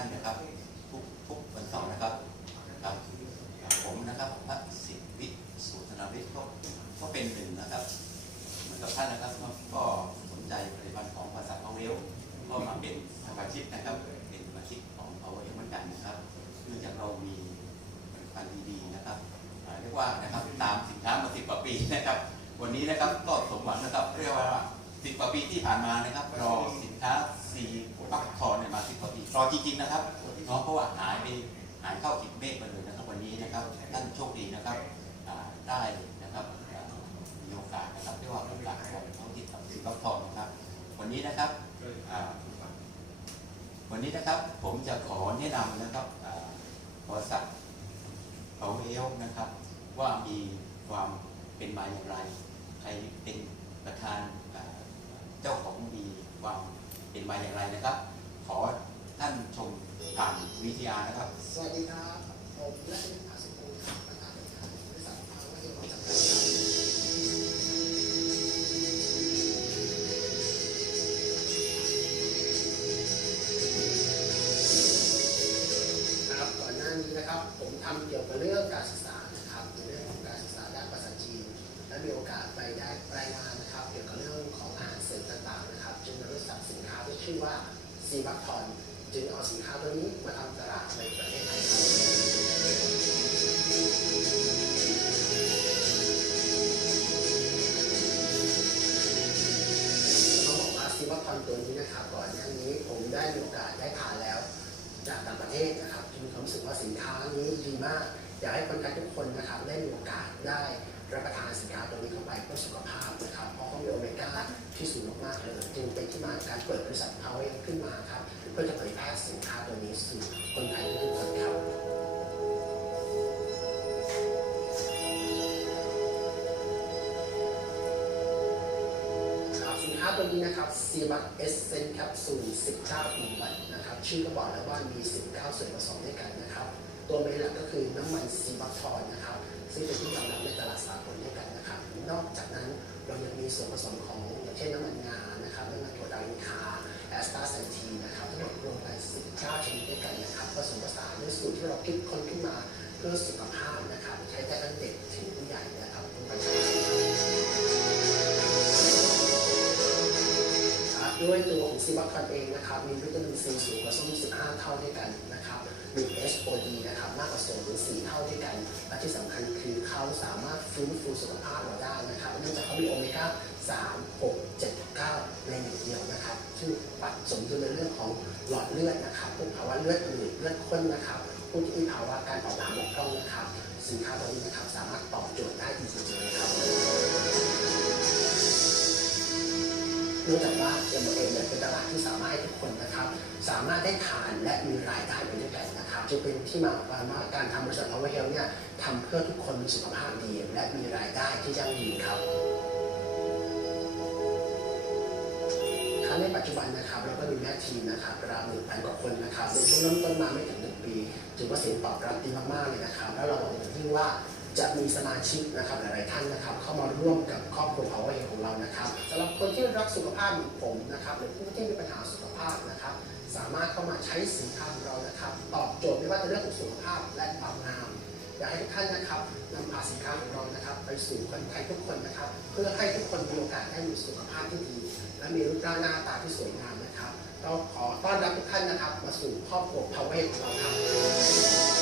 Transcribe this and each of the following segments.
านนะครับ ทุกทุกวันเสาร์นะครับครับผมนะครับพระสิทธิวิสุธนาวิทย์ก็เป็นหนึ่งนะครับ เหมือนกับท่านนะครับก็สนใจปลิตภัณฑ์ของภาษาเอาเลี้ยวก็มาเป็นสมาชิกนะครับเป็นสมาชิกของเอาเลี้ยวเหมือนกันนะครับเนื่องจากเรามีผลิตภัณฑ์ดีๆนะครับเรียกว่านะครับตามสินค้ามาสิบกว่าปีนะครับ วันนี้นะครับก็สมหวังนะครับเรียกว่าสิบกว่าปีที่ผ่านมานะครับรอสินค้าสีปักถอน รอจริงๆนะครับเนาะเพราะว่าหายไปหายเข้ากิบเมฆไปเลยนะครับวันนี้นะครับท่านโชคดีนะครับได้นะครับมีโอกาสนะครับเรียกว่าโอกาสของท้องถิ่นกับซีปักทอนนะครับ วันนี้นะครับวันนี้นะครับผมจะขอแนะนำนะครับบริษัทเอาเอลนะครับ ว่ามีความเป็นมาอย่างไร ใครเป็นประธานเจ้าของมีความเป็นมาอย่างไรนะครับ ขอ ท่านชมผ่านวิทยานะครับ สวัสดีครับ ผมและ เทศนะครับจึงมีความรู้สึกว่าสินค้านี้ดีมาก อยากให้คนไทยทุกคนนะครับได้มีโอกาสได้รับประทานสินค้าตัวนี้เข้าไปเพื่อสุขภาพนะครับ เพราะเขามีโอเมก้าที่สูงมากๆเลยจึงเป็นที่มาของการเปิดบริษัทเขาเองขึ้นมาครับเพื่อจะเผยแพร่สินค้าตัวนี้สู่คนไทย ตัวนี้นะครับซีบัคเอสเซนแคปซูล19ปีวันนะครับ ชื่อก็บอกแล้วว่ามี 19 ส่วนผสมด้วยกันนะครับ ตัวเมนหลักก็คือน้ำมันซีบัคทอนนะครับ ซึ่งเป็นที่ยอมรับในตลาดสากลด้วยกันนะครับ นอกจากนั้นเรายังมีส่วนผสมของอย่างเช่นน้ำมันงานะครับน้ำมันถั่วดาวอิคาแอสตาแซนทีนะครับทั้งหมดรวมกัน19ชนิดด้วยกันนะครับผสมผสานด้วยสูตรที่เราคิดค้นขึ้นมาเพื่อสุขภาพนะครับ ใช้ได้ตั้งเด็ก ด้วยตัวของซีบัคคอนเองนะครับมีวิตามินซีสูงกว่าส้ม15 เท่าด้วยกันนะครับมี SOD นะครับมากกว่า2ถึง4เท่าด้วยกัน และที่สำคัญคือเขาสามารถฟื้นฟูสุขภาพเราได้นะครับเนื่องจากเขามีโอเมก้า3 6 7 9 ในหนึ่งเดียวนะครับซึ่งปรับสมดุลในเรื่องของหลอดเลือดนะครับพวกภาวะเลือดหนืดเลือดข้นนะครับผู้ที่มีภาวะการเผาผลาญบกพร่องนะครับ สินค้าตัวนี้นะครับสามารถตอบโจทย์ได้จริงๆนะครับ นื่องจากว่า m อ m เนี่ยเป็นตลาดที่สามารถให้ทุกคนนะครับสามารถได้ทานและมีรายได้ไปด้วยกันนะครับจึงเป็นที่มาของการว่าการทำบริษัท Power Health เนี่ยทำเพื่อทุกคนมีสุขภาพดีและมีรายได้ที่ยั่งยืนครับครับในปัจจุบันนะครับเราก็มีแม่ทีมนะครับราวหนึ่งพันกว่าคนนะครับในช่วงเริ่มต้นมาไม่ถึงหนึ่งปีถือว่าเสียงตอบรับดีมากๆเลยนะครับ แล้วเราหวังอย่างยิ่งว่า จะมีสมาชิกนะครับหลายๆท่านนะครับ เข้ามาร่วมกับครอบครัว Power Health ของเรานะครับสำหรับคนที่รักสุขภาพเหมือนผมนะครับหรือผู้ที่มีปัญหาสุขภาพนะครับ สามารถเข้ามาใช้สินค้าของเรานะครับ ตอบโจทย์ไม่ว่าจะเรื่องของสุขภาพและความงามอยากให้ทุกท่านนะครับนำพาสินค้าของเรานะครับ ไปสู่คนไทยทุกคนนะครับ เพื่อให้ทุกคนมีโอกาสได้มีสุขภาพที่ดี และมีรูปร่างหน้าตาที่สวยงามนะครับเราขอต้อนรับทุกท่านนะครับ มาสู่ครอบครัว Power Health ของเราครับ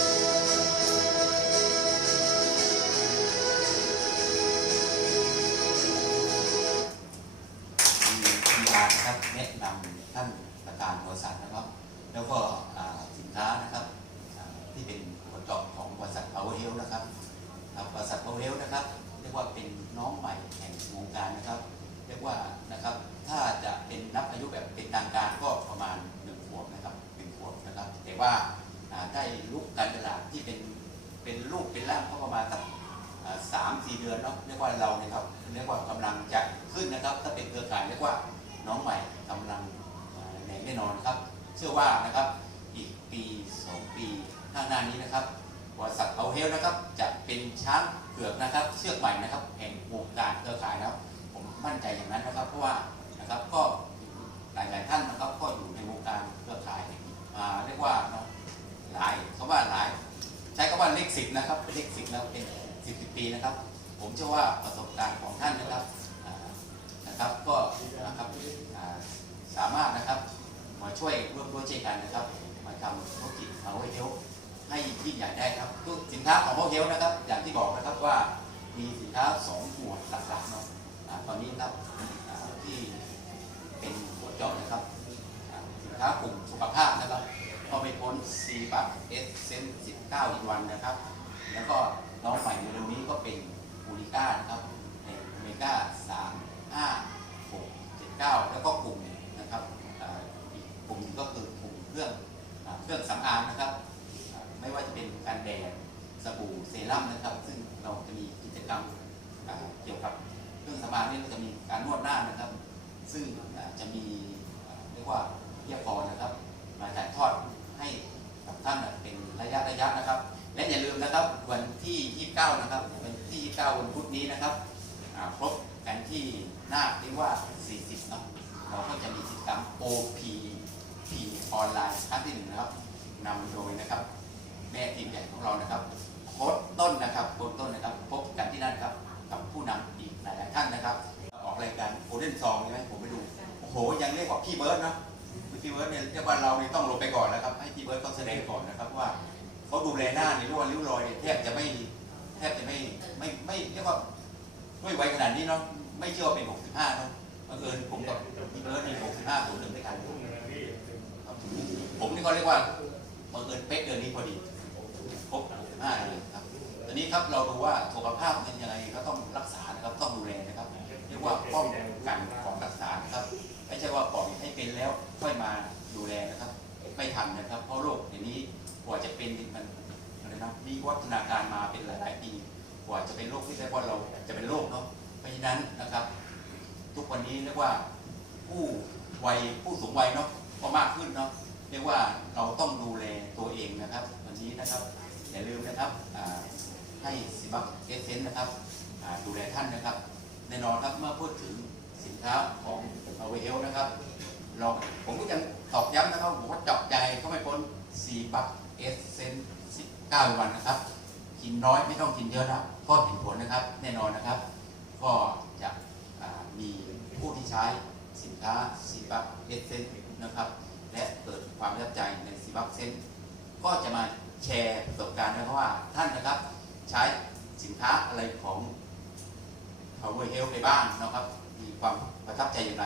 ว่าได้ลุกการตลาดที่เป็นเป็นรูปเป็นร่างก็ประมาณสักสามสี่เดือนเนาะเรียกว่าเราเนี่ยครับเรียกว่ากำลังจะขึ้นนะครับ ถ้าเป็นเครือข่ายเรียกว่าน้องใหม่กำลังอ่าแน่นอนครับ เชื่อว่านะครับอีกปีสองปีข้างหน้านี้นะครับบริษัทเอาเฮลนะครับจะเป็นช้างเผือกนะครับเชือกใหม่นะครับแห่งวงการเครือข่ายนะครับ ผมมั่นใจอย่างนั้นนะครับ เพราะว่านะครับก็หลายๆท่านนะครับก็อยู่ในวงการเครือข่าย เรียกว่าเนาะหลายเขาว่าหลาย ใช้คำว่าเลขสิบนะครับเป็นเลขสิบแล้วเป็นสิบสิบปีนะครับ ผมเชื่อว่าประสบการณ์ของท่านนะครับนะครับก็นะครับสามารถนะครับมาช่วยร่วมด้วยช่วยกันนะครับ มาทำธุรกิจเอาไว้เฮลให้ยิ่งใหญ่ได้ครับทุกสินค้าของพวกเฮลนะครับ อย่างที่บอกนะครับว่ามีสินค้าสองหมวดหลักๆเนาะตอนนี้นะครับที่เป็นหัวจาะนะครับสินค้ากลุ่ม ขภาพนะครับก็ไม่พ้นซีบัคเอสเซน19อินวันนะครับ แล้วก็น้องใหม่ในเร็วนี้ก็เป็นบูริก้านะครับในเมห้าหกา3 5 6 7 9แล้วก็กลุ่มนะครับอีกกลุ่มก็คือกลุ่มเครื่องเครื่องสำอางนะครับ ไม่ว่าจะเป็นการแดดสบู่เซรั่มนะครับ ซึ่งเราจะมีกิจกรรมเกี่ยวกับเครื่องสำอางนี่เราจะมีการนวดหน้านะครับ ซึ่งจะมีเรียกว่าเพียพอนะครับ มาถ่ายทอดให้กับท่านเป็นระยะระยะนะครับ และอย่าลืมนะครับวันที่ 29 นะครับวันที่ 29 วันพุธนี้นะครับอ่าครบกันที่หน้าเรียกว่า 40เนาะเราก็จะมีกิจกรรม OP P ออนไลน์ครั้งที่หนึ่งนะครับนำโดยนะครับ แม่ทีมใหญ่ของเรานะครับโค้ดต้นนะครับโค้ดต้นนะครับ พบกันที่นั่นครับกับผู้นำอีกหลายๆท่านนะครับ ออกรายการโอเดนซองใช่ไหมผมไปดู โอ้โหยังเรียกว่าพี่เบิร์ดเนะ บิร์ดเนี่ยเรียกว่าเราเนี่ยต้องลงไปก่อนนะครับ ให้พี่เบิร์ดเขาแสดงก่อนนะครับว่าเขาดูแลหน้าในรั่วริ้วรอยเนี่ยแทบจะไม่แทบจะไม่ไม่ไม่เรียกว่าด้วยวัยขนาดนี้เนาะไม่เชื่อว่าเป็น 65เนาะบังเอิญผมกับพี่เบิร์ดนี่65ตัวหนึ่งด้วยกันครับผมนี่ก็เรียกว่าบังเอิญเป๊กเดือนนี้พอดีครบ65เลยครับตอนนี้ครับเราดูว่าสุขภาพเป็นยังไงก็ต้องรักษานะครับต้อง เป็นโรคที่เรียกว่าเราจะเป็นโรคเนาะเพราะฉะนั้นนะครับ ทุกวันนี้เรียกว่าผู้วัยผู้สูงวัยเนาะก็มากขึ้นเนาะเรียกว่าเราต้องดูแลตัวเองนะครับ วันนี้นะครับอย่าลืมนะครับให้สิบักเอเซนนะครับดูแลท่านนะครับแน่นอนครับเมื่อพูดถึงสินค้าของเอเวลนะครับ เราผมก็ยังตอกย้ำนะครับผมว่าเจาะใจก็ไม่พ้นซีบักเอสเซนสิบเก้าวันนะครับ กินน้อยไม่ต้องกินเยอะนะก็เห็นผลนะครับ แน่นอนนะครับ ก็จะมีผู้ที่ใช้สินค้าซีบักเอสเซนนะครับ และเกิดความประทับใจในซีบักเซนก็จะมาแชร์ประสบการณ์นะครับว่าท่านนะครับ ใช้สินค้าอะไรของ Power Health ไปบ้างนะครับ มีความประทับใจอย่างไร